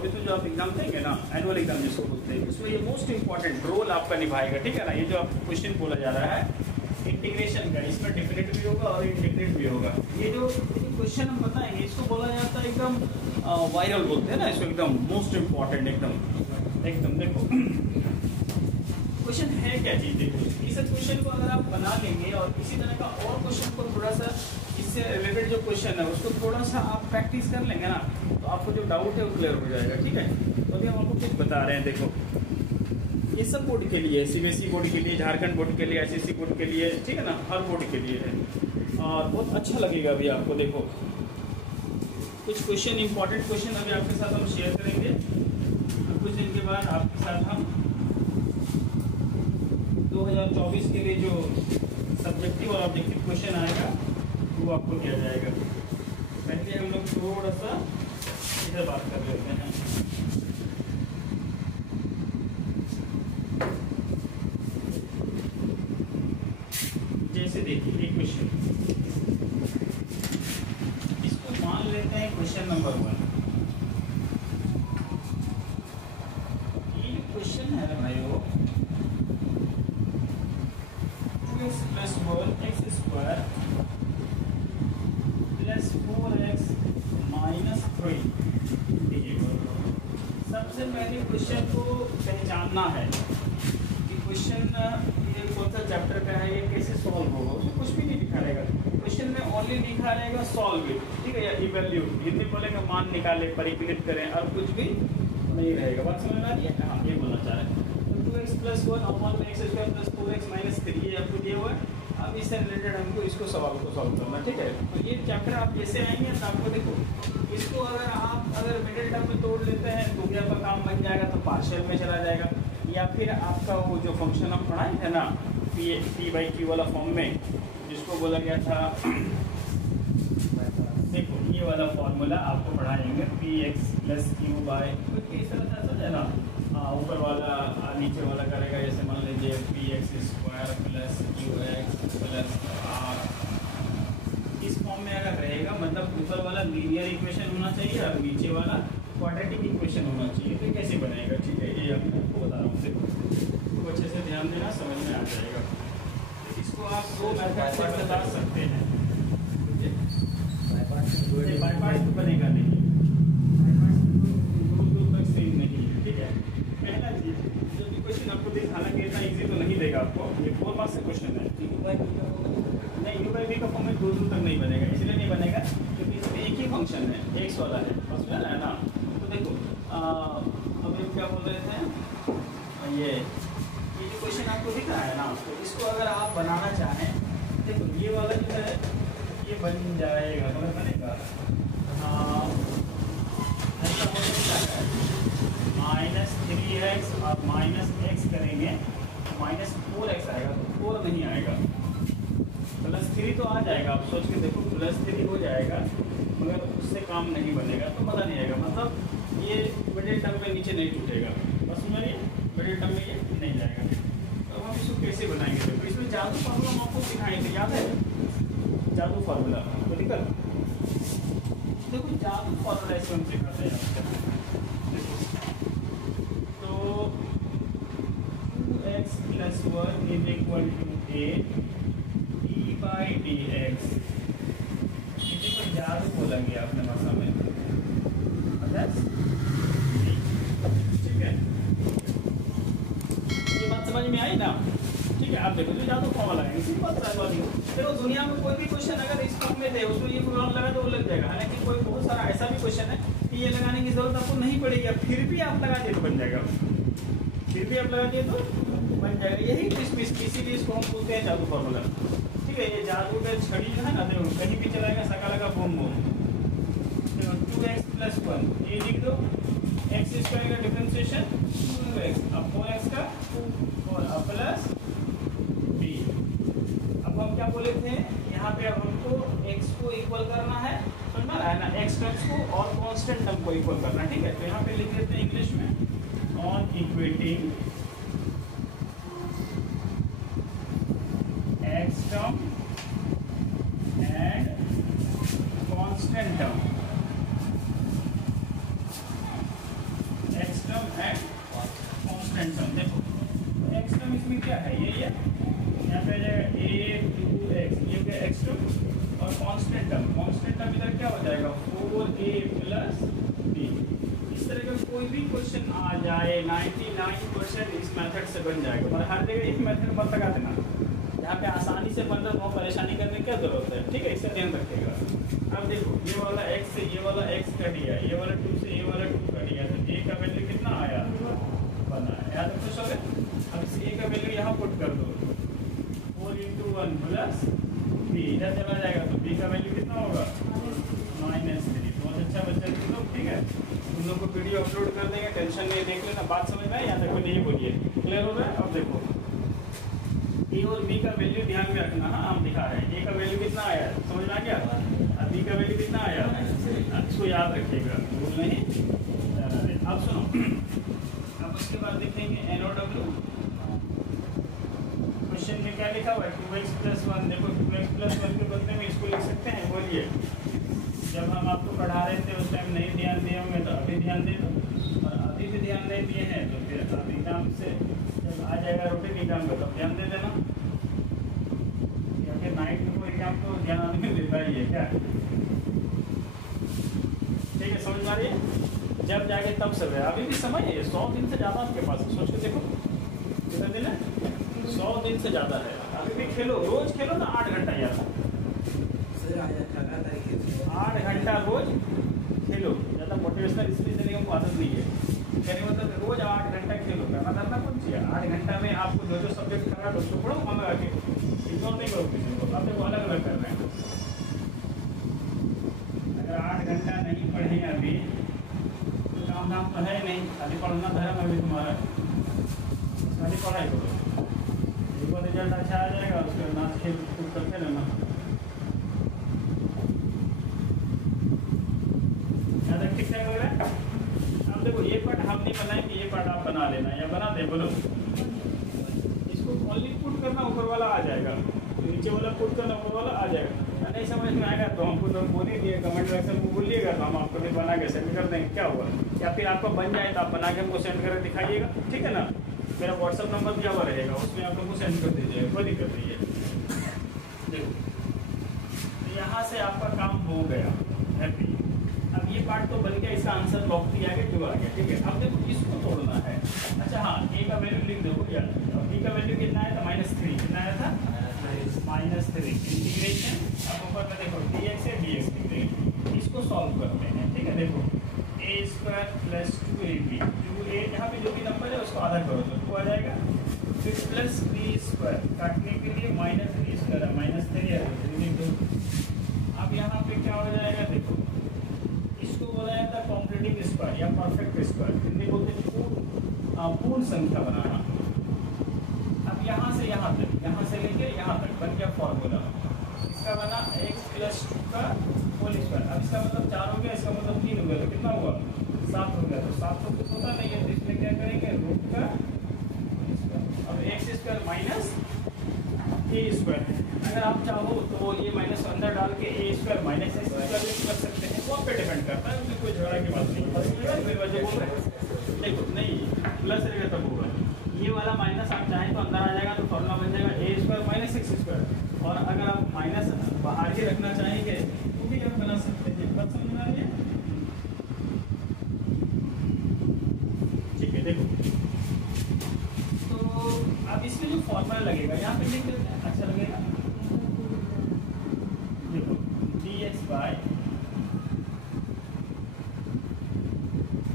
2024 में जो आप एग्जाम देंगे ना, एनुअल एग्जाम जिसको बोलते हैं, उसमें ये मोस्ट इंपॉर्टेंट रोल आपका निभाएगा, ठीक है ना। ये जो आपको क्वेश्चन बोला जा रहा है इंटीग्रेशन का, इसमें डेफिनेट भी होगा और इंटीग्रेट भी होगा। ये जो क्वेश्चन हम बताएंगे इसको बोला जाता है एकदम वायरल बोलते हैं ना इसको, एकदम मोस्ट इम्पॉर्टेंट, एकदम देखो क्वेश्चन है क्या चीज। देखो इस क्वेश्चन को अगर आप बना लेंगे और इसी तरह का और क्वेश्चन को थोड़ा सा इससे रिलेटेड जो क्वेश्चन है उसको थोड़ा सा आप प्रैक्टिस कर लेंगे ना, तो आपको जो डाउट है वो क्लियर हो जाएगा, ठीक है। तो अभी हम आपको कुछ बता रहे हैं, देखो ये सब बोर्ड के लिए, सीबीएसई बोर्ड के लिए, झारखंड बोर्ड के लिए, आईसीएसई बोर्ड के लिए, ठीक है ना, हर बोर्ड के लिए है और बहुत अच्छा लगेगा अभी आपको। देखो कुछ क्वेश्चन, इंपॉर्टेंट क्वेश्चन अभी आपके साथ हम शेयर करेंगे। कुछ दिन के बाद आपके साथ हम 2024 के लिए जो सब्जेक्टिव और ऑब्जेक्टिव क्वेश्चन आएगा वो आपको दिया जाएगा। पहले हम लोग थोड़ा सा इधर बात कर लेते हैं। जैसे देखिए एक क्वेश्चन, इसको मान लेते हैं क्वेश्चन नंबर 1। ये क्वेश्चन है भाइयों, 2x + 4x² + 4x - 3। सबसे पहले क्वेश्चन को पहचानना है कि क्वेश्चन ये कौन सा चैप्टर का है, ये कैसे सॉल्व होगा। उसमें कुछ भी नहीं लिखा रहेगा क्वेश्चन में, ओनली लिखा रहेगा सॉल्व इट, ठीक है, या इवैल्यूएट, हिंदी बोलेगा मान निकाले, परिकलित करें, और कुछ भी नहीं रहेगा। बात समझ आ रही है? हाँ, ये बोलना चाह रहे हैं। तो 2x + 1/x² + 4x - 3 ये आपको दिया हुआ है। अब इससे रिलेटेड हमको इसको सवाल को सॉल्व करना, ठीक है। तो ये चैप्टर आप जैसे आएंगे तो आपको देखो, इसको अगर मिडिल टर्म में तोड़ लेते हैं तो भी आपका काम बन जाएगा, तो पार्शियल में चला जाएगा, या फिर आपका वो जो फंक्शन हम पढ़ाए थे ना P/Q वाला फॉर्म में, जिसको बोला गया था, देखो ये वाला फॉर्मूला आपको पढ़ाएंगे, Px + Q/, इस तरह से समझे ना, ऊपर वाला नीचे वाला करेगा, जैसे मान लीजिए Px² + Qx + R। इस फॉर्म में अगर रहेगा मतलब ऊपर वाला लीनियर इक्वेशन होना चाहिए और नीचे वाला क्वाड्रेटिक इक्वेशन होना चाहिए। तो कैसे बनेगा, ठीक है, ये आपको बता रहा हूँ, देखो तो अच्छे से ध्यान देना, समझ में आ जाएगा। तो इसको आप 2 मेथड से बता सकते हैं। बाय पार्ट तो बनेगा नहीं, दूर तक सेम नहीं है, ठीक है। पहला चीज जो भी क्वेश्चन आपको दिखाना कि इतना इजी तो नहीं देगा आपको, ये 4 मार्क्स का क्वेश्चन है, नहीं U/V का फॉर्म में दूर तक नहीं बनेगा। इसलिए नहीं बनेगा क्योंकि इसमें एक ही फंक्शन है, x वाला है, बस में है ना। तो देखो अभी क्या बोल रहे थे, ये जो क्वेश्चन आपको दिख रहा है ना, तो इसको अगर आप बनाना चाहें, देखो ये वाला जो है ये बन जाएगा, मतलब बनेगा ऐसा हो सकता है, -3x और -x करेंगे, -4x आएगा, तो 4 नहीं आएगा, +3 तो आ जाएगा। आप सोच के देखो, +3 हो जाएगा, मगर उससे काम नहीं बनेगा, तो मज़ा नहीं आएगा। मतलब ये मिडिल टर्म में नीचे नहीं टूटेगा, बस में मिडिल टर्म में ये नहीं जाएगा। तो हम इसको कैसे बनाएंगे, देखो इसमें जादू फार्मूला हम आपको सिखाए थे, याद है जादू फार्मूला, तो निकल देखो जादू फार्मूला इसमें हम सिखाते हैं आपको। तो 2x + 1 = a d/dx, इसी को जादू बोला गया अपने भाषा में, ठीक है। ये बात समझ में आई ना, ठीक है। आप देखो जो जादू फॉर्मूला है, इसी बात समझ वाली। देखो दुनिया में कोई भी क्वेश्चन अगर इस फॉर्म में थे, उसमें ये फॉर्मूला लगा तो वो लग जाएगा। हालांकि कोई बहुत सारा ऐसा भी क्वेश्चन है कि ये लगाने की जरूरत आपको नहीं पड़ेगी, फिर भी आप लगा दिए तो बन जाएगा, फिर भी आप लगा दिए तो बन जाएगा। यही इसीलिए इसको हम बोलते हैं जादू फॉर्मूला, ठीक है। ये जादू का छड़ी जो है ना, देखो कहीं भी चलाएगा, सका लगा बूम बूम। देखो 2x + 1 ये लिख दो, x² का डिफरेंशिएशन 2x, अब 4x का और अब प्लस b। अब हम क्या बोले थे, यहाँ पे अब हमको x को इक्वल करना है, समझ में आया ना, x टर्म्स को और कांस्टेंट टर्म को इक्वल करना, ठीक है। तो यहाँ पे लिख देते हैं इंग्लिश में, on equating x term and constant term, constant term देखो, एक्स टर्म इसमें क्या है, ये यहाँ पे जाएगा a2x, ये क्या एक्स टर्म और कांस्टेंट टर्म इधर क्या हो जाएगा 4a प्लस b। इस तरह का कोई भी क्वेश्चन आ जाए 99% इस मेथड से बन जाएगा, पर हर जगह एक मेथड मत लगा देना, यहाँ पे आसानी से बन रहा, परेशानी करने की क्या जरूरत है, ठीक है, इसका ध्यान रखिएगा। अब देखो ये वाला x से ये वाला x कट गया, ये वाला 2 से ये वाला 2 कट गया, तो a का वैल्यू कितना आया, बना है, याद रखो सब। अब इस a का वैल्यू यहाँ पुट कर दो, 4 × 1 प्लस b, इधर चला जाएगा तो b का वैल्यू कितना होगा -3। बहुत अच्छा बच्चा तुम लोग, ठीक है, तुम लोग को वीडियो अपलोड कर देंगे, टेंशन नहीं, देख लेना, बात समझ में आई, यहाँ तक को नहीं बोलिए, क्लियर हो गया। अब देखो ए और बी का वैल्यू ध्यान में रखना, हाँ हम दिखा रहे हैं, ए का वैल्यू कितना आया समझ में आ गया, और बी का वैल्यू कितना आया, इसको याद रखिएगा, भूल नहीं। अब सुनो, अब उसके बाद देखेंगे NOW, क्वेश्चन में क्या लिखा हुआ है 2x + 1, देखो 2x + 1 के बदले में इसको लिख सकते हैं, बोलिए। जब हम आपको पढ़ा रहे थे उस टाइम नहीं ध्यान दिए होंगे तो अभी ध्यान दे दो, और अभी भी ध्यान नहीं दिए हैं तो फिर अब एग्जाम से जब आ जाएगा रूटीन एग्जाम का तब ध्यान दे देना, या फिर नाइट में कोई एग्जाम तो ध्यान आदमी देता ही है क्या, ठीक है, समझ आ रही है। जब जाके तब सब है, अभी भी समय है, 100 दिन से ज़्यादा आपके पास, सोच के देखो कितने दिन है, 100 दिन से ज़्यादा है, अभी भी खेलो, रोज खेलो ना 8 घंटा यार, 8 घंटा रोज खेलो, ज़्यादा मोटिवेशनल स्पीच देने की आदत नहीं है, कहने मतलब रोज 8 घंटा खेलो, करना धरना कौन चाहिए, 8 घंटा में आपको जो जो सब्जेक्ट करना है उसको पढ़ो, मन लगा के, इग्नोर नहीं करो किसी को, आप देखो अलग अलग कर रहे हैं। अगर 8 घंटा नहीं पढ़ें अभी तो काम धाम तो है नहीं, खाली पढ़ना धर्म अभी तुम्हारा, खाली पढ़ाई करो, एक बार रिजल्ट अच्छा आ जाएगा उसके बाद खेल कूद करते रहना। ठीक ठाक हो रहा है। अब देखो ये पार्ट हम नहीं बनाएंगे, ये पार्ट आप बना लेना, या बना दे बोलो, इसको ओनली पुट करना, ऊपर वाला आ जाएगा, नीचे वाला पुट करना, ऊपर वाला आ जाएगा, नहीं समझ में आएगा तो हमको तो बोल ही दिए, कमेंट सेक्शन में बोलिएगा तो हम आपको भी बना के सेंड कर देंगे, क्या हुआ, या फिर आपका बन जाए तो आप बना के हमको सेंड करके दिखाइएगा, ठीक है ना, मेरा व्हाट्सअप नंबर दिया हुआ रहेगा, उसमें आप लोग को सेंड कर दीजिएगा, कोई दिक्कत नहीं है। देखो यहाँ से आपका काम हो गया, हैप्पी। अब ये पार्ट तो बन गया, इसका आंसर लॉक किया गया, जो आ गया, ठीक है। अब देखो इसको तोड़ना है, अच्छा हाँ, ए का वैल्यू लिख दो यार, अब बी का वैल्यू कितना आया था -3, कितना आया था -3, इंटीग्रेशन, अब ऊपर में देखो dx है dx डिग्री, इसको सॉल्व करते हैं, ठीक है। देखो a² + 2ab, 2a यहाँ पे जो भी नंबर है उसको आधा करो तो 2 आ जाएगा, फिर प्लस b² काटने के लिए -3² है, -3 है, 3 लिख दो। अब यहाँ पे क्या हो जाएगा, देखो इसको बोला जाता है कॉम्प्लीटिंग स्क्वायर या परफेक्ट स्क्वायर, हिंदी बोलते हैं पूर्ण संख्या बनाना। अब यहाँ से यहाँ तक, यहाँ से लेके यहाँ तक बन गया फॉर्मूला, इसका बना x + 2 का होल स्क्वायर। अब इसका मतलब 4 हो गया, इसका मतलब 3 हो गया, तो कितना हुआ 7 हो गया, तो 7 तो कुछ होता नहीं है, तो इसमें क्या करेंगे रूट का, अब x² - a², अगर आप चाहो तो ये माइनस अंदर डाल के a² - x² भी कर सकते हैं, वो आप पे डिपेंड करता है, उसमें कोई झगड़ा की बात नहीं है, फिर वजह बोल रहे हैं। देखो नहीं प्लस रहेगा तब होगा, ये वाला माइनस आप चाहें तो अंदर आ जाएगा, तो फॉर्मूला बन जाएगा a² - x², और अगर आप माइनस बाहर ही रखना चाहेंगे तो भी आप बना सकते हैं, बात समझ में आ रही है, ठीक है। देखो तो अब इसमें जो फॉर्मूला लगेगा यहाँ पे लिख देते हैं, अच्छा लगेगा, देखो dx /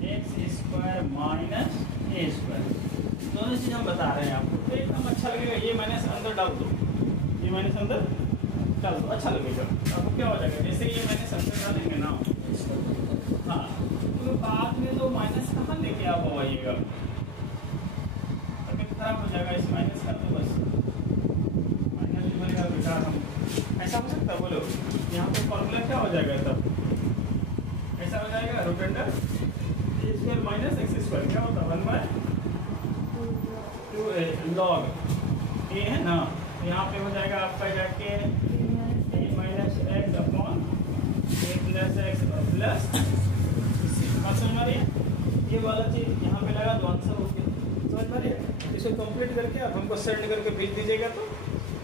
x² - a², दोनों चीज हम बता रहे हैं आपको, तो एकदम अच्छा लगेगा, ये माइनस अंदर डाल दो, ये माइनस अंदर डाल दो, अच्छा लगेगा। आपको क्या हो जाएगा, जैसे ये माइनस अंदर डालेंगे ना, हाँ तो बाद में तो माइनस कहाँ लेके आप आइएगा, तबियत खराब हो जाएगा इस माइनस का, तो बस माइनस भी बनेगा बेकार, हम ऐसा हो सकता है, बोलो यहाँ पे फॉर्मूला क्या हो जाएगा, तब ऐसा हो जाएगा रूट अंडर a² - x², क्या होता है 1/2 log a है ना, तो यहाँ पे हो जाएगा आपका जाके a - x upon a + x plus, बात समझ में आ रही है, ये वाला चीज यहाँ पे लगा दो, आंसर हो गया, समझ पा रही है? इसको कंप्लीट करके आप हमको सेंड करके भेज दीजिएगा, तो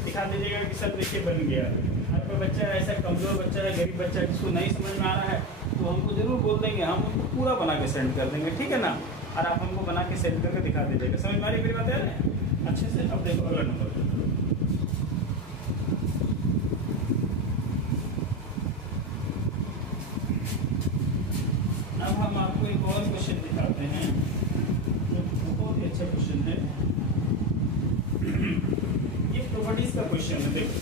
दिखा दीजिएगा कि सर देखिए बन गया। आपका बच्चा ऐसा कमज़ोर बच्चा है, गरीब बच्चा है, जिसको नहीं समझ में आ रहा है, तो हमको ज़रूर बोल देंगे, हम उनको पूरा बना के सेंड कर देंगे, ठीक है ना। और आप हमको बना के सेंड करके दिखा दीजिएगा। समझ में आ रही मेरी बात है अच्छे से? अब देखो अगला नंबर। अब हम आपको एक और क्वेश्चन दिखाते हैं, जो बहुत ही अच्छा क्वेश्चन है। ये प्रॉपर्टीज का क्वेश्चन है। देखो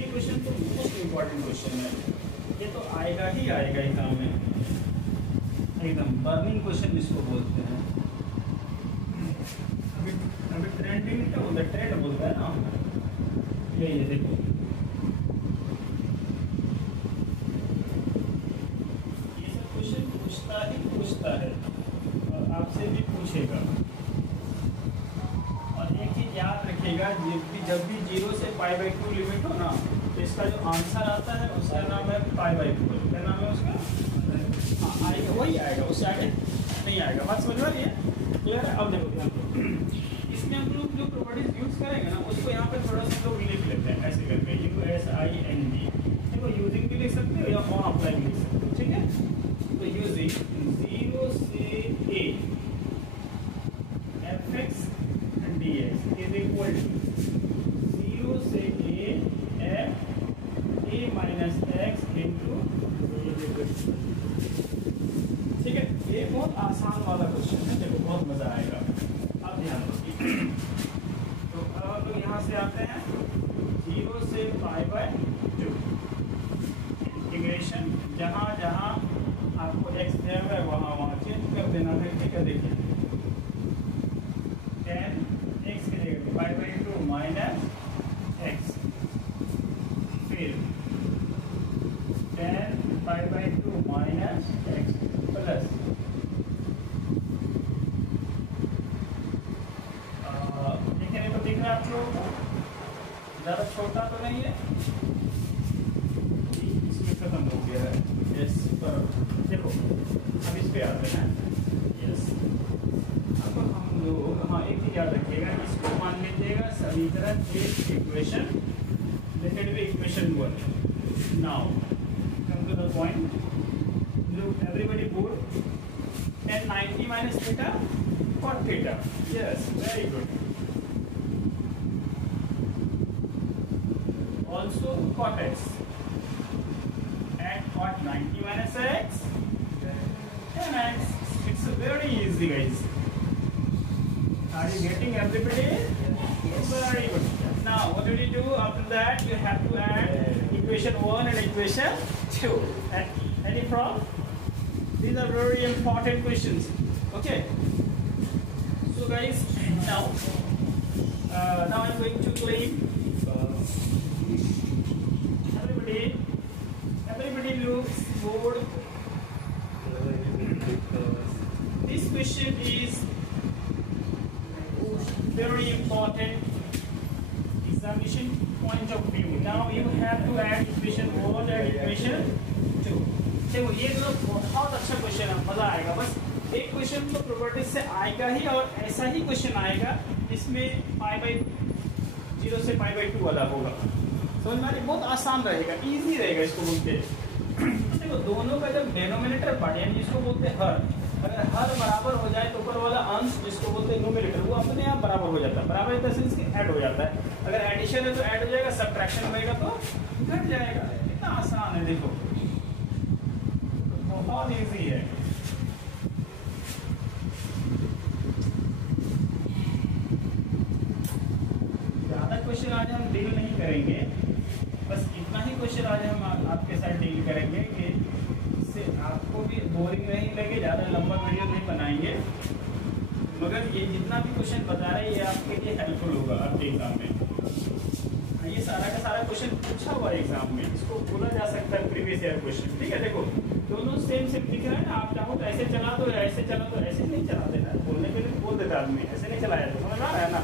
ये क्वेश्चन तो मोस्ट इम्पॉर्टेंट क्वेश्चन है, ये तो आएगा ही आएगा एग्जाम में, एकदम बर्निंग क्वेश्चन जिसको बोलते हैं। अभी ट्रेंडिंग क्या बोलता है, ट्रेंड बोलता है ना, ये देखो ये सब क्वेश्चन पूछता है और आपसे भी पूछेगा। और एक चीज याद रखिएगा, जब भी 0 से π/2 लिमिट हो ना, तो इसका जो आंसर आता है उसका नाम है π/2। क्या नाम है उसका? आएगा, वही आएगा, उससे आगे नहीं आएगा। बात समझ में आ रही है? क्लियर है? अब देखो ध्यान दो, इसमें हम लोग जो प्रॉपर्टीज यूज करेंगे ना, उसको यहाँ पे थोड़ा सा लोग लिख लेते हैं ऐसे करके, USING। देखो यूजिंग भी लिख सकते हो या ऑन अप्लाई भी लिख सकते हो, ठीक है। तो यूजिंग 0 से a fx dx is equal to 0 से a माइनस x इंटू, ठीक है। ये बहुत आसान वाला क्वेश्चन है, देखो बहुत मजा आएगा। अब ध्यान दो, तो अब हम लोग यहाँ से आते हैं 0 से π/2 इंटीग्रेशन, जहाँ जहाँ आपको x दिया हुआ है वहाँ चेंज कर देना है, ठीक है। देखिए 10x की जगह π/2 माइनस x, फिर 10 π/2 माइनस x प्लस देखने को दिख रहा है आप लोगों को, ज़्यादा छोटा तो नहीं है, इसमें खत्म हो गया है। यस, पर देखो अब इस पे आते हैं। यस, अब हम लोग हाँ एक चीज याद रखिएगा, इसको मान लीजिएगा समीकरण equation, let it be equation 1। Now come to the point, look everybody good, tan 90 minus theta cot theta, yes, very good. Also cot x, and cot 90 minus x, tan x. It's very easy, guys. Are you getting everybody? Very good. Now what do you do after that? You have to add equation 1 and equation 2. And any problem? These are very important questions. Okay. So guys, now I'm going to claim. Everybody looks bored. This question is very important examination point of view. Now you have to add equation 1 and equation 2. देखो ये तो बहुत अच्छा question है, मजा आएगा। बस एक क्वेश्चन तो प्रॉपर्टीज से आएगा ही, और ऐसा ही क्वेश्चन आएगा जिसमें π/0 से π/2 वाला होगा। समझ में आ रही? बहुत आसान रहेगा, इजी रहेगा इसको बोलते हैं। देखो दोनों का जब डेनोमिनेटर बढ़े, जिसको बोलते हैं हर, अगर हर बराबर हो जाए तो ऊपर वाला अंश जिसको बोलते हैं न्यूमरेटर, वो अपने आप बराबर हो जाता है। बराबर इन द सेंस कि ऐड हो जाता है। अगर एडिशन है तो ऐड हो जाएगा, सब्ट्रैक्शन होएगा तो घट जाएगा। कितना आसान है, देखो बहुत इजी है। ज्यादा क्वेश्चन आज हम डील नहीं करेंगे, बस इतना ही क्वेश्चन आज हम आपके साथ डील करेंगे कि इससे आपको भी बोरिंग नहीं लगे, ज़्यादा लंबा वीडियो नहीं बनाएंगे, मगर ये जितना भी क्वेश्चन बता रहे हैं ये आपके लिए हेल्पफुल होगा आपके एग्जाम में। ये सारा का सारा क्वेश्चन पूछा हुआ है एग्जाम में, इसको बोला जा सकता है प्रीवियस ईयर क्वेश्चन, ठीक है। देखो दोनों सेम सेम दिख रहा है ना, आप चाहो तो ऐसे चला दो, ऐसे चला दो, ऐसे नहीं चला देना, बोलने के लिए बोल देता आदमी, ऐसे नहीं चलाया तो समझ आ रहा है ना।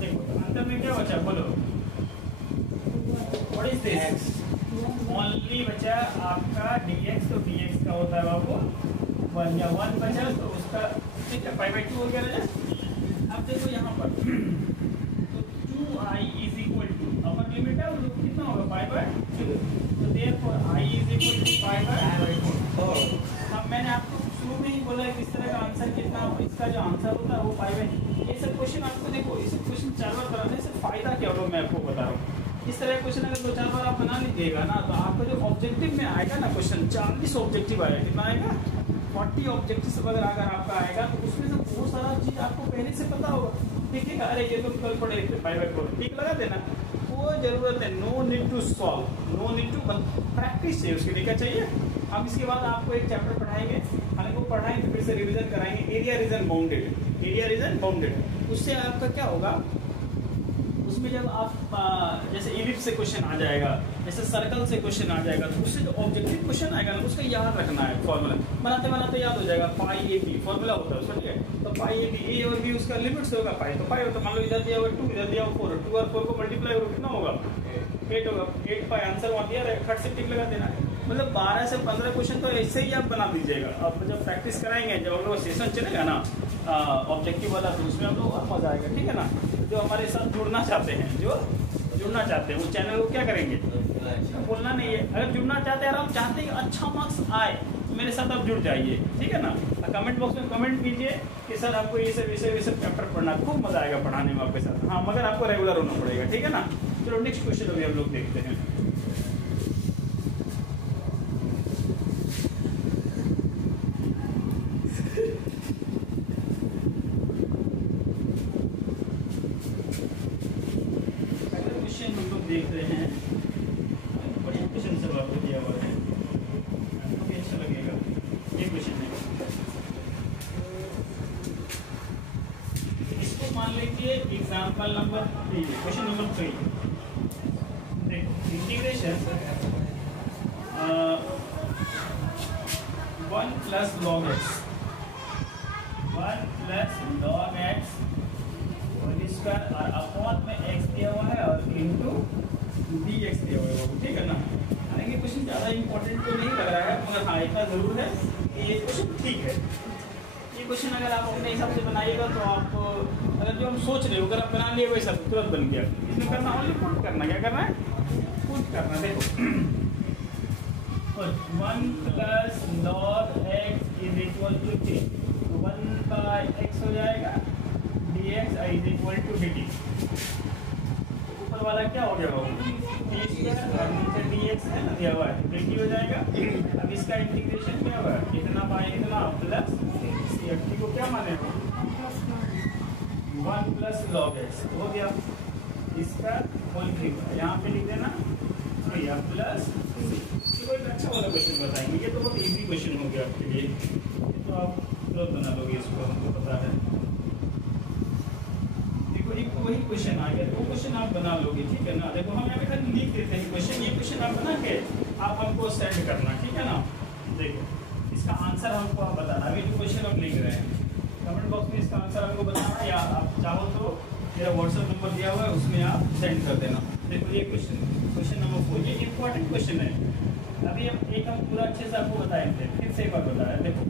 देखो अंतर में क्या बचा, बोलो व्हाट इज दिस? ओनली बचा आपका dx, तो dx का होता है बाबू 1 या 1 बचा तो उसका ठीक है π/2 हो गया ना। अब देखो यहाँ पर तो 2i is equal to upper limit है तो कितना होगा पाई बाय 2, तो therefore i is equal to pi by 4। अब मैंने आपको शुरू में ही बोला है किस तरह का आंसर कितना, इसका जो आंसर होता है वो पाई बाय। ये सब क्वेश्चन आपको देखो, इस क्वेश्चन 4 बार कराने से फायदा क्या होगा मैं आपको बता रहा हूँ। इस तरह क्वेश्चन अगर 2-4 बार आप बना लीजिएगा ना तो आपका जो ऑब्जेक्टिव में आएगा ना क्वेश्चन 40 ऑब्जेक्टिव आएगा, कितना आएगा 40 ऑब्जेक्टिव अगर आपका आएगा तो उसमें से बहुत सारा चीज आपको पहले से पता होगा। ठीक है, अरे ये तो कल पढ़े थे पाई बाय 4, ठीक लगा देना, वो जरूरत है, no need to solve, no need to practice चाहिए उसके लिए। क्या चाहिए, हम इसके बाद आपको एक चैप्टर पढ़ाएंगे, हालांकि वो पढ़ाएंगे फिर से रिवीजन कराएंगे, area reason bounded, area reason bounded. उससे आपका क्या होगा, उसमें जब आप जैसे इलिप्स से क्वेश्चन आ जाएगा, जैसे सर्कल से क्वेश्चन आ जाएगा, तो उससे जो ऑब्जेक्टिव क्वेश्चन आएगा ना उसका याद रखना है, फॉर्मूला बनाते बनाते याद हो जाएगा। पाई ए बी फॉर्मूला होता है उसका, ठीक है, तो पाई ए बी, ए और बी उसका लिमिट से होगा, पाई तो पाई होता है, मान लो इधर दिया हुआ 2, इधर दिया हुआ 4, 2 और 4 को मल्टीप्लाई करो कितना होगा 8 होगा, 8 पाई आंसर वहाँ दिया रहेगा, खट से टिक लगा देना है। मतलब 12 से 15 क्वेश्चन तो ऐसे ही आप बना दीजिएगा। अब जब प्रैक्टिस कराएंगे, जब हम लोग सेशन चलेगा ना ऑब्जेक्टिव वाला, तो उसमें हम लोग और मजा आएगा, ठीक है ना। जो हमारे साथ जुड़ना चाहते हैं, जो जुड़ना चाहते हैं उस चैनल को क्या करेंगे, बोलना नहीं है, अगर जुड़ना चाहते हैं और आप चाहते हैं कि अच्छा मार्क्स आए तो मेरे साथ आप जुड़ जाइए, ठीक है ना। कमेंट बॉक्स में कमेंट कीजिए कि सर आपको ये सब चैप्टर पढ़ना, खूब मजा आएगा पढ़ाने में आपके साथ। हाँ, मगर आपको रेगुलर होना पड़ेगा, ठीक है ना। चलो नेक्स्ट क्वेश्चन अभी हम लोग देखते हैं। देख रहे हैं, बढ़िया क्वेश्चन सब आपको दिया हुआ है, आपको भी अच्छा लगेगा। ये क्वेश्चन है, इसको मान लीजिए एग्जाम्पल नंबर 3, क्वेश्चन नंबर 3। देखो, integration 1 plus log x, 1 plus log x square और अपॉन में x दिया हुआ है और इनटू dx दिया हुआ है, ठीक है ना। हालांकि क्वेश्चन ज़्यादा इंपॉर्टेंट तो नहीं लग रहा है, मगर हाँ इतना जरूर है कि ये क्वेश्चन ठीक है। ये क्वेश्चन अगर आप अपने हिसाब से बनाइएगा तो आप, अगर जो हम सोच रहे हो अगर आप बना लिए वैसा तुरंत बन गया। इसमें करना ओनली पुट करना, क्या करना है, पुट करना। देखो 1 plus log x is equal to 3, 1 का x हो जाएगा dx is equal to dt। ऊपर वाला क्या हो गया, t स्क्वायर और नीचे dx है ना दिया हुआ है, dt हो जाएगा। अब इसका इंटीग्रेशन क्या हुआ, इतना पाई इतना प्लस ct को क्या माने हो 1 प्लस लॉग x हो गया, इसका होल क्यूब यहाँ पे लिख देना भैया प्लस। इसको एक अच्छा वाला क्वेश्चन बताएंगे, ये तो बहुत इजी क्वेश्चन हो गया आपके लिए, तो आप तुरंत बना लोगे इसको, हमको पता है। एक वही क्वेश्चन आ गया, वो क्वेश्चन आप बना लोगे, ठीक है ना। देखो हम यहाँ पे खाली लिख देते हैं क्वेश्चन, ये क्वेश्चन आप बना के आप हमको सेंड करना, ठीक है ना। देखो इसका आंसर हमको आप बताना, अभी जो क्वेश्चन हम लिख रहे हैं कमेंट बॉक्स में इसका आंसर हमको बताना, या आप चाहो तो मेरा व्हाट्सएप नंबर दिया हुआ है उसमें आप सेंड कर देना। देखो ये क्वेश्चन नंबर 4, ये इंपॉर्टेंट क्वेश्चन है। अभी हम पूरा अच्छे से आपको बताए थे, फिर से एक बार बताया। देखो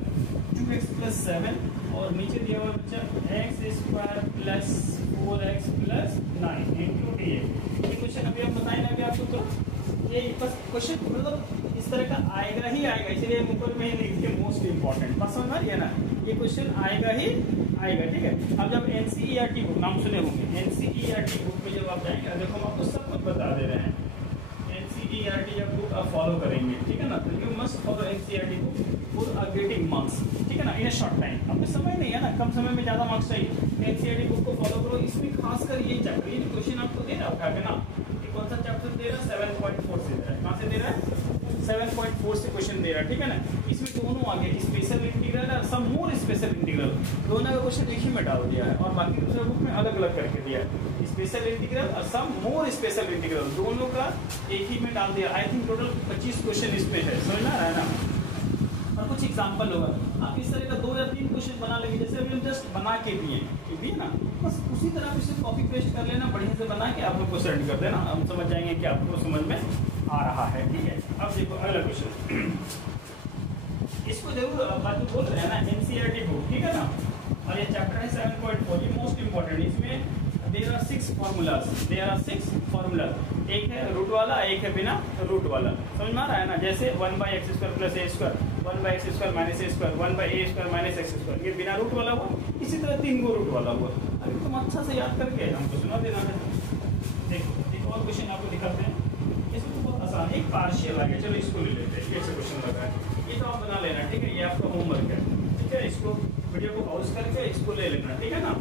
2x प्लस 7 और नीचे दिया हुआ बच्चा x square plus 4x plus 9 into D. ये क्वेश्चन अभी हम बताए ना अभी आपको, तो ये बस क्वेश्चन मतलब इस तरह का आएगा ही आएगा, इसलिए ऊपर में ही लिख दिया मोस्ट इंपॉर्टेंट, बस समझ है ना। ये क्वेश्चन आएगा ही आएगा, ठीक है। अब जब NCERT बुक नाम सुने होंगे, NCERT बुक में जब आप जाएंगे, देखो हम आपको सब कुछ बता दे रहे हैं। NCERT जब बुक आप फॉलो करेंगे, ठीक है ना, तो you must follow NCERT book for getting marks, ठीक है ना, इन ए शॉर्ट टाइम। आपको समय नहीं है ना, कम समय में ज़्यादा मार्क्स चाहिए, NCERT बुक को फॉलो करो। इसमें खासकर ये चैप्टर, ये क्वेश्चन आपको दे रहा है उठा के ना, ये कौन सा चैप्टर दे रहा है, 7.4 से दे रहा है। कहाँ से दे रहा है, 7.4 से क्वेश्चन दे रहा है, ठीक है ना। इसमें दोनों आ गए, स्पेशल इंटीग्रल और सम मोर स्पेशल इंटीग्रल, दोनों का क्वेश्चन एक ही में डाल दिया है, और बाकी दूसरे बुक में अलग अलग करके दिया है। स्पेशल इंटीग्रल और सम मोर स्पेशल इंटीग्रल दोनों का एक ही में डाल दिया। आई थिंक टोटल 25 क्वेश्चन इसमें है, समझ में आ रहा है ना। और कुछ एग्जाम्पल होगा, आप इस तरह का 2 या 3 क्वेश्चन बना लेंगे, जैसे अभी हम जस्ट बना के दिए ना, बस उसी तरह आप इसे कॉपी पेस्ट कर लेना, बढ़िया से बना के आप लोग को सेंड कर देना, हम समझ जाएंगे कि आपको समझ में आ रहा है, ठीक है। अब देखो अगला क्वेश्चन, इसको जरूर बात बोल रहे हैं ना, NCERT बुक, ठीक है ना, और ये चैप्टर है 7.4, ये most important formulas, there are 6 formulas. एक है रूट वाला, एक है बिना रूट वाला। समझ में आ रहा है ना? जैसे 1/x² + a², 1/x² - a², 1/a² - x², ये बिना रूट वाला हुआ। इसी तरह 3 गो रूट वाला हुआ। अभी तुम अच्छा से याद करके हमको सुना देना है। देखो एक और क्वेश्चन आपको दिखाते हैं, इसमें तो बहुत आसान है, एक पार्शियल आ गया, चलो इसको ले लेते हैं। ये से क्वेश्चन लगा है, ये तो आप बना लेना, ठीक है? ये आपका होमवर्क है, ठीक है? इसको वीडियो को पॉज करके इसको ले लेना, ठीक है ना?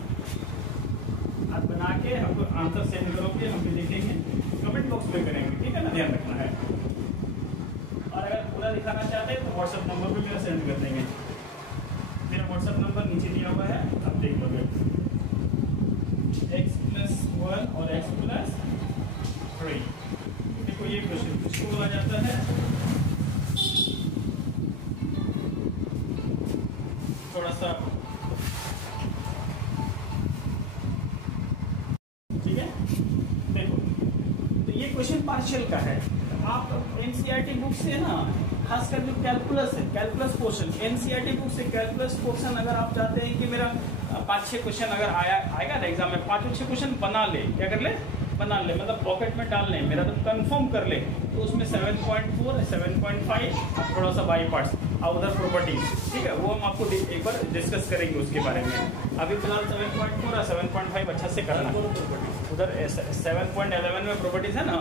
आप बना के हमको आंसर सेंड करोगे, हम भी देखेंगे, कमेंट बॉक्स में करेंगे, ठीक है ना? ध्यान रखना है। और अगर पूरा दिखाना चाहते हैं तो व्हाट्सएप नंबर पे मेरा सेंड कर देंगे। मेरा व्हाट्सएप नंबर नीचे दिया हुआ है, आप देख लोगे। x+1 और x+3। देखो ये क्वेश्चन किसको बोला जाता है? थोड़ा सा ठीक है, देखो तो ये क्वेश्चन पार्शियल का है। आप एनसीईआरटी बुक से ना, खासकर जो कैलकुलस है, कैलकुलस पोर्शन, एनसीईआरटी बुक से कैलकुलस पोर्शन अगर आप चाहते हैं कि मेरा 5-6 क्वेश्चन अगर आएगा ना एग्जाम में, 5-6 क्वेश्चन बना ले, क्या कर ले? बना ले, मतलब पॉकेट में डाल ले, मेरा तो कंफर्म कर ले, तो उसमें 7.4 7.5 थोड़ा सा बाई पार्ट्स और उधर प्रॉपर्टीज, ठीक है? वो हम आपको एक बार डिस्कस करेंगे उसके बारे में। अभी फिलहाल 7.4 और 7.5 अच्छा से करना। उधर 7.11 में प्रॉपर्टीज है ना,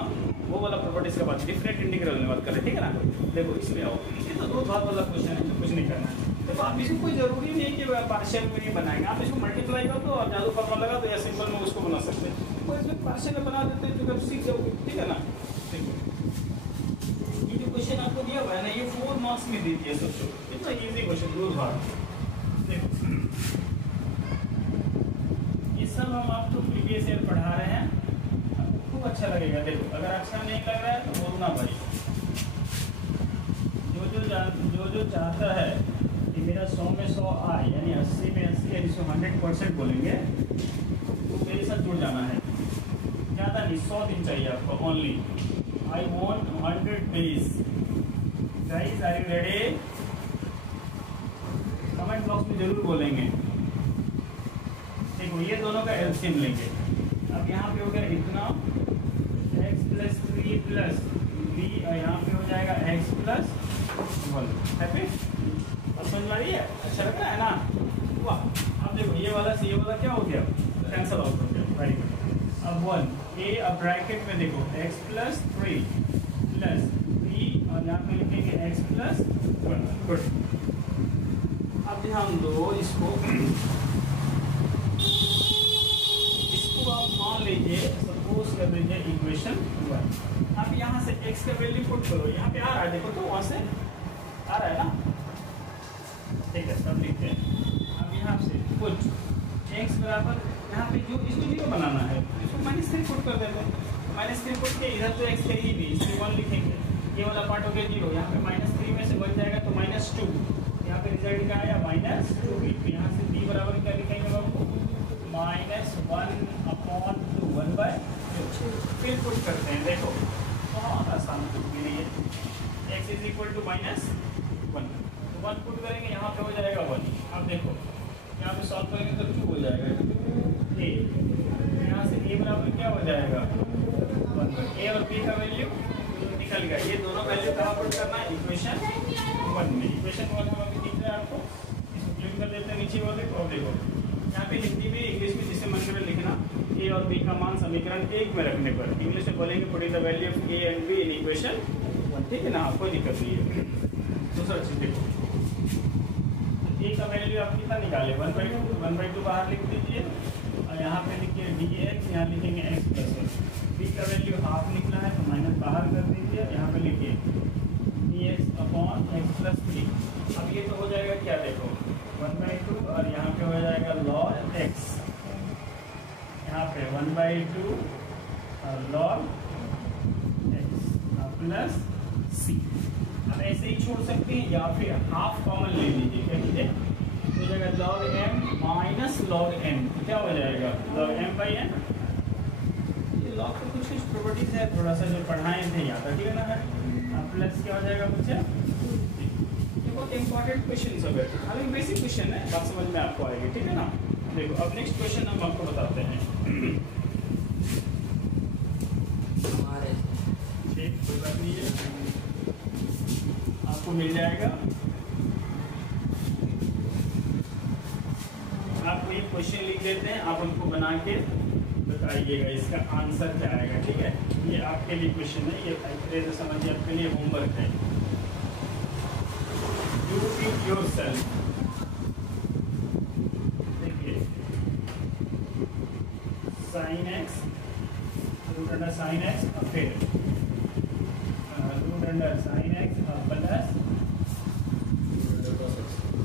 वो वाला प्रॉपर्टीज का बात, डिफरेंट इंटीग्रल में बात करें, ठीक है ना? देखो इसमें आओ, ये तो दो भाग वाला क्वेश्चन है, तो कुछ नहीं करना है। देखो आप इसको कोई जरूरी नहीं है कि पार्शियल में ही बनाएंगे, आप इसको मल्टीप्लाई कर दो और जादू फॉर्मूला लगा दो या सिंपल में उसको बना सकते हैं। तो इसमें पार्शियल में बना देते हैं तो जब सीख जाओगे, ठीक है ना? देखो ये जो क्वेश्चन आपको दिया हुआ है ना, ये 4 मार्क्स में दी है सबसे, इतना इजी क्वेश्चन, दूर भाग। देखो ये सब हम आपको प्रीवियस ईयर पढ़ा रहे हैं, खूब अच्छा लगेगा। देखो अगर अच्छा नहीं लग रहा है तो बोलना भाई। जो चाहता है कि मेरा 100 में 100 आए, यानी 80 में 80, यानी 100% बोलेंगे, तो मेरे साथ जुड़ जाना है। ज़्यादा नहीं, 100 दिन चाहिए आपको only. I want 100 days। Guys are you ready? Comment box में जरूर बोलेंगे। देखो ये दोनों का एलसीएम लेंगे। अब यहाँ पे हो गया इतना x+3 + b, और यहाँ पे हो जाएगा x+1। हैप्पी? अब समझ में आ रही है? अच्छा लग रहा है ना? वाह। अब देखो ये वाला से ये वाला क्या हो गया? कैंसल आउट हो गया, राइट? अब 1 ए, अब ब्रैकेट में देखो x+3 + b, और यहाँ पे लिखेंगे x+1। गुड। अब ध्यान दो, इसको आप मान लीजिए, सपोज कर लीजिए इक्वेशन 1। अब यहाँ से x का वैल्यू पुट करो, यहाँ पे आ रहा है, देखो तो वहाँ से आ रहा है ना, ठीक है? सब लिखते हैं। अब यहाँ से पुट x बराबर, यहाँ पे जो इसको 0 बनाना है, इसको -3 पुट कर देते हैं। -3 पुट के इधर तो x है ही नहीं, इसलिए 1 लिखेंगे। ये वाला पार्ट हो गया 0, यहाँ पे -3 में से 1 जाएगा तो -2, यहाँ पे रिजल्ट क्या आया? -2b। तो यहाँ से b बराबर क्या लिखेंगे आपको? -1/2, 1/2। फिर पुट करते हैं, देखो बहुत आसान पुट के लिए, x = -1, तो 1 पुट करेंगे, यहाँ पे हो जाएगा 1। अब देखो यहाँ पे सॉल्व करेंगे तो 2 हो जाएगा, 2a। यहाँ से a बराबर क्या हो जाएगा? 1। a और b का वैल्यू निकल गया। ये दोनों वैल्यू कहाँ पुट करना है? इक्वेशन 1 में। इक्वेशन 1 में दिख रहा है आपको, इसको क्लिक कर देते हैं नीचे वाले को। देखो यहाँ पे हिंदी में, इंग्लिश में जिसे मन करे लिखना, ए और बी का मान समीकरण 1 में रखने पर। इंग्लिश में बोलेंगे put the value of A and be in equation 1, ठीक है ना? कोई दिक्कत नहीं है। दूसरा चीज देखो, ए का वैल्यू आप कितना निकाले? 1/2 बाहर लिख दीजिए, और यहाँ पे लिखिए dx, यहाँ लिखेंगे x+1। बी का वैल्यू हाफ निकला है तो माइनस बाहर कर दीजिए, यहाँ पे लिखिए dx/x+3। अब ये तो हो जाएगा क्या? देखो 1/2, और यहाँ पे हो जाएगा log x, यहाँ पे 1/2 और log x प्लस c। अब ऐसे ही छोड़ सकते हैं, या फिर हाफ कॉमन ले लीजिए, क्या लीजिए? हो जाएगा log m - log n, क्या हो जाएगा? log m/n। ये log के कुछ प्रॉपर्टीज है, थोड़ा सा जो पढ़ाए थे यहाँ पर, ठीक है ना? प्लस क्या हो जाएगा मुझे? ये बहुत इंपॉर्टेंट क्वेश्चन सब है, हालांकि बेसिक क्वेश्चन है, बात समझ में आपको आएगी, ठीक है ना? देखो अब नेक्स्ट क्वेश्चन हम आपको बताते हैं। ठीक, कोई बात नहीं है, आपको मिल जाएगा। आपको ये क्वेश्चन लिख देते हैं, आप उनको बना के बताइएगा इसका आंसर क्या आएगा। ठीक है, ये आपके लिए क्वेश्चन है, ये तरह से समझिए आपके लिए होमवर्क है। Do it yourself. देखिए sin x root under sin x और फिर root under sin x plus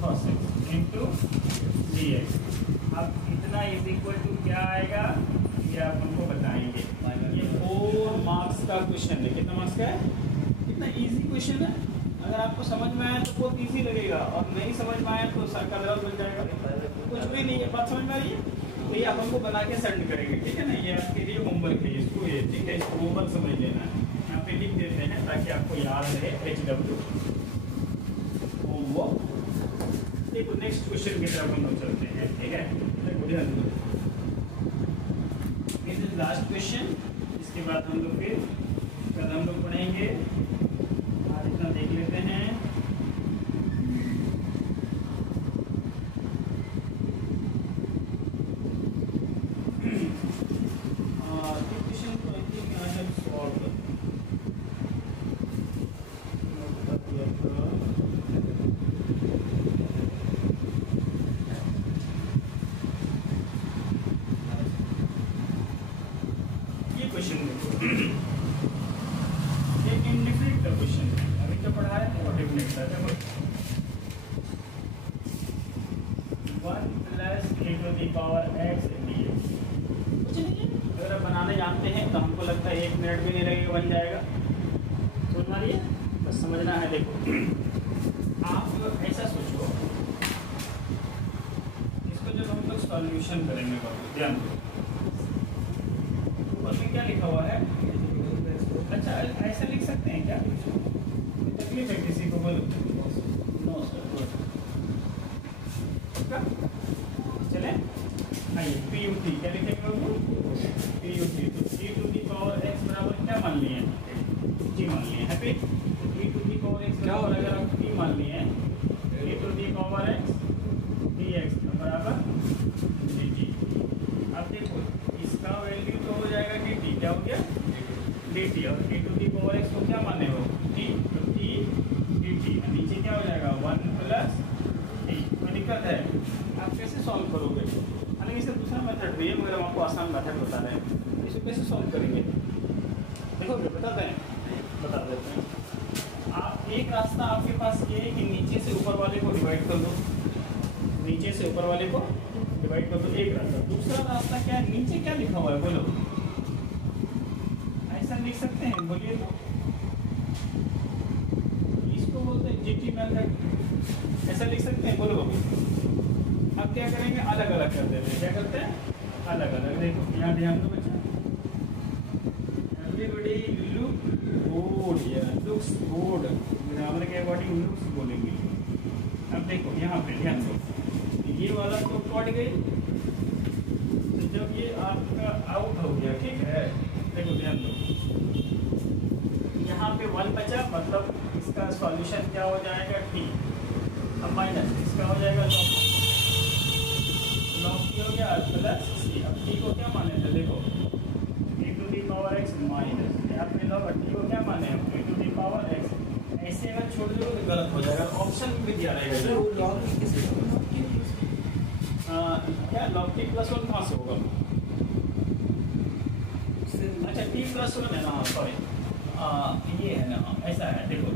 cos x into dx। अब इतना इज इक्वल टू क्या आएगा ये आप हमको बताएंगे। ये 4 मार्क्स का क्वेश्चन है। कितना मार्क्स का है? इतना इजी क्वेश्चन है। अगर आपको समझ में आया तो बहुत इजी लगेगा, और नहीं समझ में आया तो सर का जवाब मिल जाएगा। कुछ भी नहीं है, बात समझ में आ रही है? तो ये आप हमको बना के सेंड करेंगे। ठीक है ना, ये आपके लिए होमवर्क है, इसको ये ठीक है, इसको होमवर्क समझ लेना है। यहाँ पे लिख देते हैं ताकि आपको याद रहे। HW homework. देखो नेक्स्ट क्वेश्चन की तरफ हम लोग चलते हैं। ठीक है, दिस इज लास्ट क्वेश्चन। इसके बाद हम लोग फिर कल हम लोग पढ़ेंगे। आज इतना देख लेते हैं। क्वेश्चन को I think I have solved. Question एक इंडिफिनिट का क्वेश्चन है, अभी तो पढ़ा है तो डिफिनिट था। देखो 1 plus a to the power x dx। कुछ नहीं है, अगर आप बनाने जानते हैं तो हमको लगता है 1 मिनट भी नहीं लगेगा, बन जाएगा। समझ में आ रही है? बस समझना है। देखो आप ऐसा सोचो, इसको जब हम लोग सॉल्यूशन करेंगे ध्यान दो, उसमें क्या लिखा हुआ है? अच्छा ऐसा लिख सकते हैं क्या? तकलीफ है किसी को? बोलो नो सर। चले आइए, PUT क्या लिखेंगे? PUT तो e to the power x बराबर क्या मान लिए हैं? g मान लिए हैं। e to the power x बराबर अगर आप p मान लिए हैं, e to the power x dx बराबर dt। अब देखो इसका वैल्यू तो हो जाएगा dt। क्या हो गया? dt। और e to the power x को क्या माने हो? t। तो t dt नीचे क्या हो जाएगा? 1 प्लस t। कोई दिक्कत है? आप कैसे सॉल्व करोगे? हालांकि इसका दूसरा मेथड भी है, मगर हम आपको आसान मेथड बता रहे हैं। इसे कैसे सॉल्व करेंगे देखोगे? बताते हैं, बता देते हैं। आप एक रास्ता आपके पास ये है कि नीचे से ऊपर वाले को डिवाइड कर दो, नीचे से ऊपर वाले को डिवाइड कर दो, एक रास्ता। दूसरा रास्ता क्या है? नीचे क्या लिखा हुआ है बोलो? ऐसा लिख सकते हैं, बोलिए तो। इसको बोलते हैं जीटी मेथड। ऐसा लिख सकते हैं, बोलो अभी। अब क्या करेंगे? अलग अलग कर देते हैं। क्या करते हैं? अलग अलग। देखो यहाँ ध्यान दो बच्चा, everybody look good, looks good, grammar के अकॉर्डिंग लुक्स बोलेंगे। अब देखो यहाँ पे ध्यान दो, ये वाला तो कट गई, तो जब ये आपका आउट हो गया, ठीक है, देखो ध्यान दो, यहाँ पे 1 बचा, मतलब इसका सॉल्यूशन क्या हो जाएगा? t। अब माइनस इसका हो जाएगा लॉग की हो गया प्लस c। अब t को क्या माने थे? देखो e to the power x minus, यहाँ पे लॉग t को क्या माने? e to the power x। ऐसे अगर छोड़ दो तो गलत हो जाएगा। ऑप्शन भी दिया रहेगा क्या? log t प्लस 1 कहाँ से होगा? अच्छा t प्लस 1 है ना, सॉरी ये है ना, ऐसा है। देखो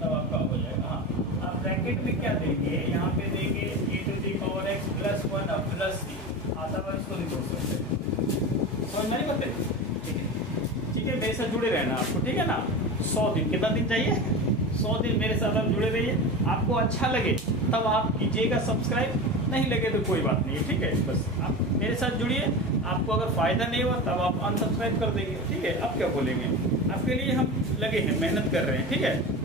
तब आपका हो जाएगा। हाँ, आप ब्रैकेट में क्या देंगे? यहाँ पे देंगे e to the power x plus 1 अब प्लस c। आता है इसको नहीं बोल सकते, समझ में नहीं करते? ठीक है, मेरे साथ जुड़े रहना आपको, ठीक है ना। 100 दिन, कितना दिन चाहिए? 100 दिन मेरे साथ आप जुड़े रहिए। आपको अच्छा लगे तब आप कीजिएगा सब्सक्राइब, नहीं लगे तो कोई बात नहीं है। ठीक है, बस आप मेरे साथ जुड़िए। आपको अगर फ़ायदा नहीं हुआ तब आप अनसब्सक्राइब कर देंगे। ठीक है, अब क्या बोलेंगे? आपके लिए हम लगे हैं, मेहनत कर रहे हैं। ठीक है।